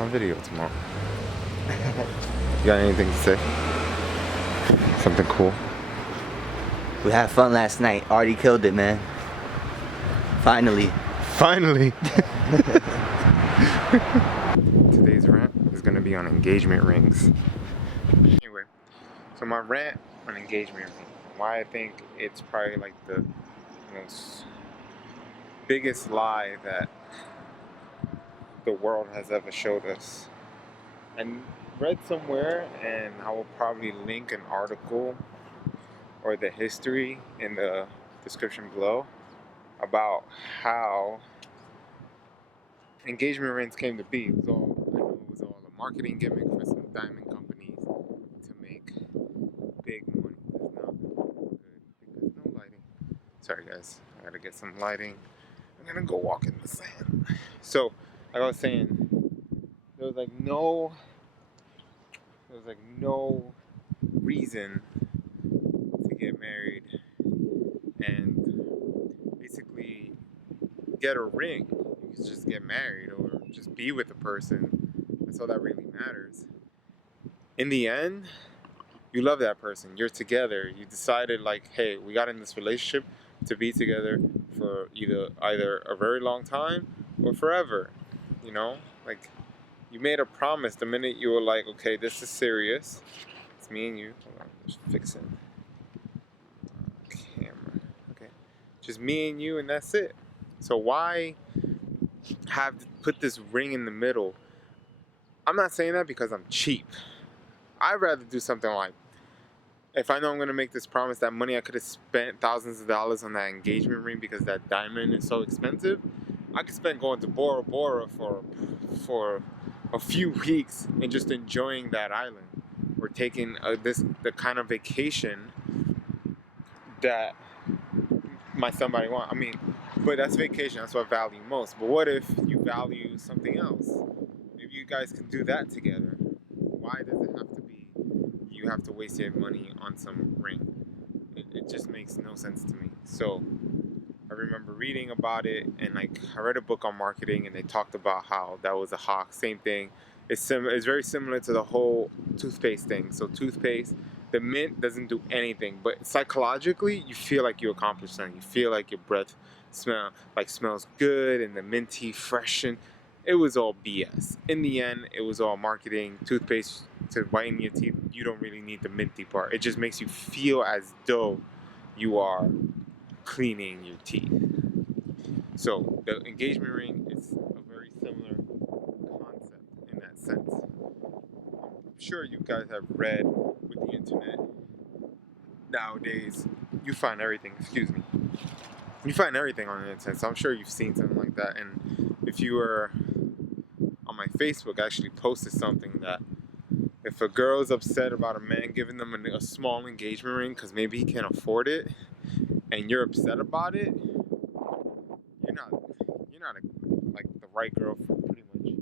my video tomorrow. You got anything to say? Something cool? We had fun last night. Already killed it, man. Finally. Finally! Today's rant is going to be on engagement rings. Anyway, so my rant on engagement ring. Why I think it's probably like the most biggest lie that the world has ever showed us. And read somewhere, and I will probably link an article or the history in the description below about how engagement rings came to be. It was all a marketing gimmick for some diamond companies to make big money. It's not good because no lighting. Sorry guys, I gotta get some lighting. I'm gonna go walk in the sand. So, like I was saying, there was like no reason to get married and basically get a ring. You can just get married or just be with the person. That's all that really matters. In the end, you love that person. You're together. You decided like, hey, we got in this relationship to be together for either a very long time or forever. You know, like you made a promise the minute you were like, okay, this is serious. It's me and you. Hold on, just fixing camera. Okay, just me and you, and that's it. So why have to put this ring in the middle? I'm not saying that because I'm cheap. I'd rather do something like, if I know I'm gonna make this promise, that money I could have spent thousands of dollars on that engagement ring because that diamond is so expensive, I could spend going to Bora Bora for a few weeks and just enjoying that island, or taking the kind of vacation that my somebody want. I mean, but that's vacation. That's what I value most. But what if you value something else? Maybe you guys can do that together. Why does it have to be you have to waste your money on some ring? It just makes no sense to me. So I remember reading about it, and like I read a book on marketing, and they talked about how that was a hawk. Same thing. It's very similar to the whole toothpaste thing. So toothpaste, the mint doesn't do anything, but psychologically you feel like you accomplished something. You feel like your breath smells good, and the minty fresh. And it was all BS. In the end, it was all marketing. Toothpaste to whiten your teeth, you don't really need the minty part. It just makes you feel as though you are cleaning your teeth. So the engagement ring is a very similar concept in that sense. I'm sure you guys have read with the internet. Nowadays, you find everything. Excuse me. You find everything on the internet. So I'm sure you've seen something like that. And if you were on my Facebook, I actually posted something that if a girl is upset about a man giving them a small engagement ring because maybe he can't afford it, and you're upset about it, you're not like the right girl for pretty much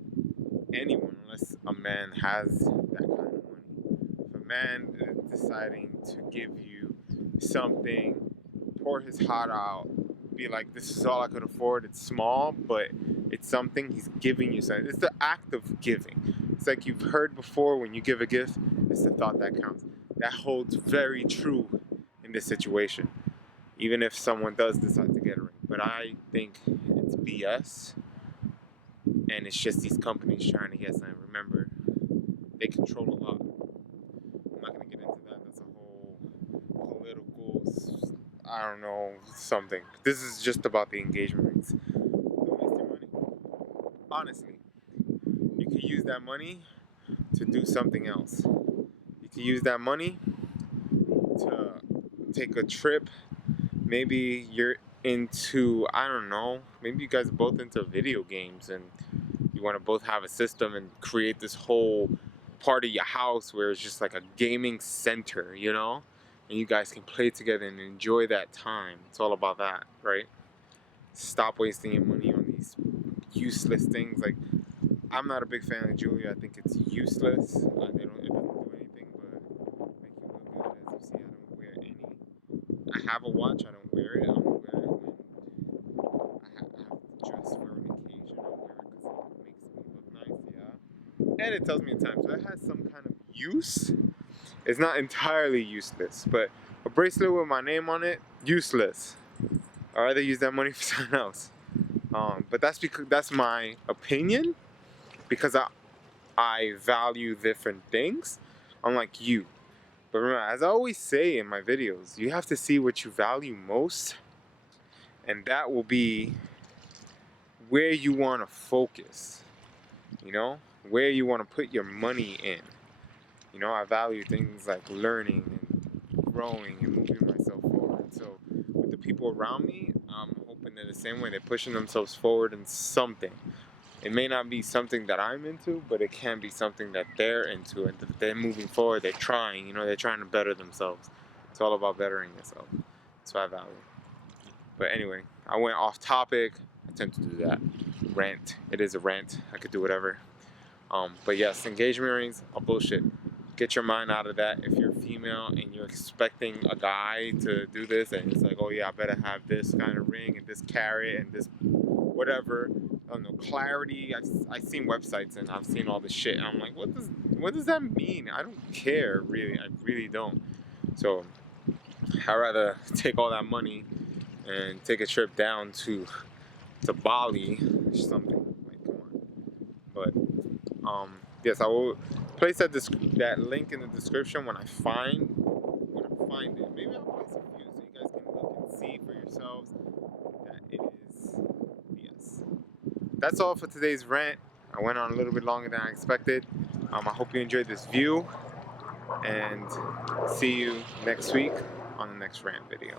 anyone, unless a man has that kind of money. If a man is deciding to give you something, pour his heart out, be like, this is all I could afford, it's small, but it's something, he's giving you something. It's the act of giving. It's like you've heard before, when you give a gift, it's the thought that counts. That holds very true in this situation, even if someone does decide to get a ring. But I think it's BS, and it's just these companies trying to get something. Remember, they control a lot. I'm not going to get into that. That's a whole political, I don't know, something. This is just about the engagement rings. Don't waste your money. Honestly, you can use that money to do something else. You can use that money to take a trip. Maybe you're into, I don't know, maybe you guys are both into video games, and you want to both have a system and create this whole part of your house where it's just like a gaming center, you know? And you guys can play together and enjoy that time. It's all about that, right? Stop wasting your money on these useless things. Like, I'm not a big fan of jewelry. I think it's useless. It doesn't do anything but make you look good. As you see, I don't wear any. I have a watch. I don't wear it. I don't wear it when I have to dress for an occasion. I wear it because it makes me look nice. Yeah. head it tells me the time, so it has some kind of use. It's not entirely useless, but a bracelet with my name on it, useless. I'd rather use that money for something else. But that's because that's my opinion, because I value different things, unlike you. But remember, as I always say in my videos, you have to see what you value most, and that will be where you want to focus, you know, where you want to put your money in. You know, I value things like learning and growing and moving myself forward. So with the people around me, I'm hoping that the same way they're pushing themselves forward in something. It may not be something that I'm into, but it can be something that they're into, and they're moving forward. They're trying, you know, they're trying to better themselves. It's all about bettering yourself. That's what I value. But anyway, I went off topic. I tend to do that. Rant. It is a rant. I could do whatever. But yes, engagement rings are bullshit. Get your mind out of that. If you're female and you're expecting a guy to do this, and it's like, oh yeah, I better have this kind of ring and this carrot and this whatever. I don't know, clarity. I've seen websites and I've seen all this shit, and I'm like, what does that mean? I don't care, really. I really don't. So I'd rather take all that money and take a trip down to Bali or something. Like, come on. But yes, I will place that link in the description when I find it. Maybe I'll place a few so you guys can look and see for yourselves that it is BS. That's all for today's rant. I went on a little bit longer than I expected. I hope you enjoyed this view, and see you next week on the next rant video.